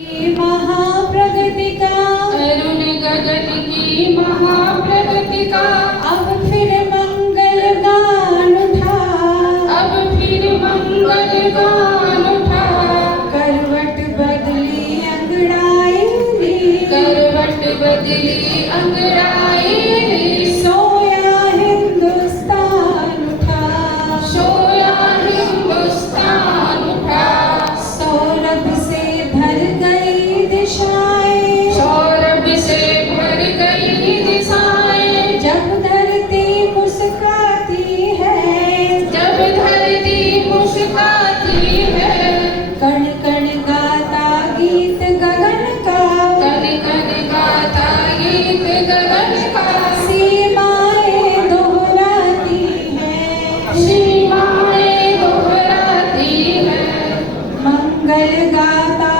महाप्रगति का अरुण गगन की महाप्रगति का अब फिर मंगल गान उठा, अब फिर मंगल गान उठा। करवट बदली अंगड़ाई ली, करवट बदली अंगड़ाई ली। सोया हिंदुस्तान उठा, सोया हिंदुस्तान उठा। सौरभ से भर गई दिशाएं, सौरभ से भर गई दिशाएं। जब धरती मुस्काती है, जब धरती मुस्काती है। कण कण गाता गीत गगन का, कण कण गाता गीत गगन का। सीमाएं दोहराती हैं, सीमाएं दोहराती है। मंगल गाता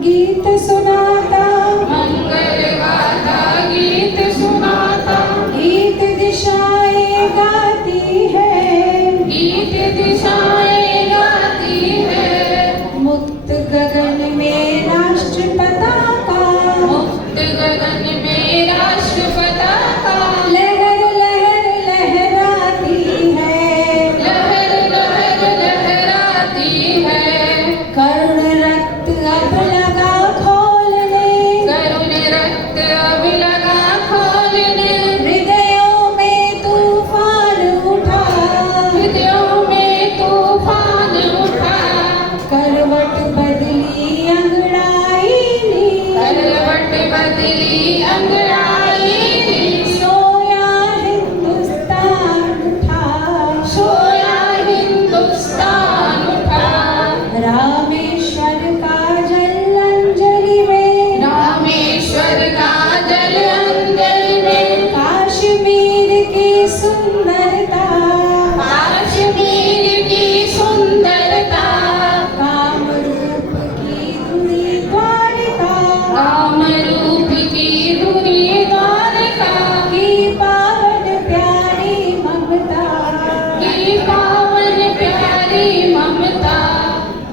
गीत सुनाता, मंगल गाता गीत सुनाता। गीत दिशाएं गाती है, गीत दिशाएं गाती है। मुक्त गगन में राष्ट्र पताका, मुक्त गगन में राष्ट्र पताका। लहर लहर लहराती है, लहर लहर लहराती है। करुण रक्त अब लगा खोलने, करुण रक्त अब लगा खोलने। हृदयों में तूफान उठा, हृदयों में तूफान उठा। करवट बदली अंगड़ाई ली, करवट बदली अंगड़ाई ली। सोया हिंदुस्तान उठा, सोया हिंदुस्तान उठा। रामेश्वर का जल अंजलि में, रामेश्वर का जल अंजलि में। काश्मीर की सुंदरता, काश्मीर की सुंदरता। कामरूप की धुरी द्वारिका, कामरूप की धुरी द्वारका। की पावन प्यारी ममता, की पावन प्यारी ममता।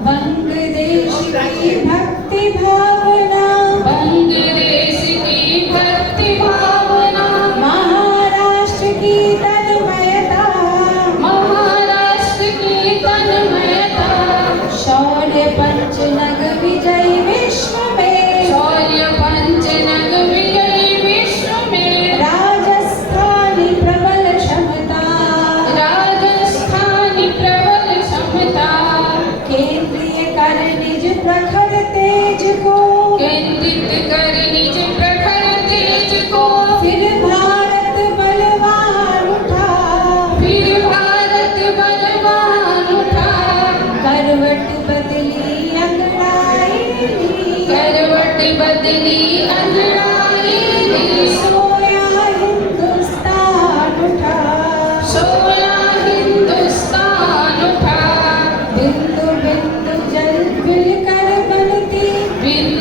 बंग देश की भक्ति भावना, बांग्लादेश की भक्ति भावना। महाराष्ट्र की तन्मयता, महाराष्ट्र की तन्मयता। शौर्य पंचनग विजय विश्व में, शौर्य पंचनग विजयी विश्व में। राजस्थानी प्रबल क्षमता, राजस्थानी प्रबल क्षमता। केंद्रीय कर निज प्रखर तेज को, केंद्रित कर निज प्रखर तेज को। फिर भारत बलवान उठा, फिर भारत बलवान उठा। करवट बदली अंगड़ाई ली, करवट बदली अंगड़ाई ली। सोया हिंदुस्तान उठा, सोया हिंदुस्तान उठा। बिंदु बिंदु जल मिलकर बनती, बिंदु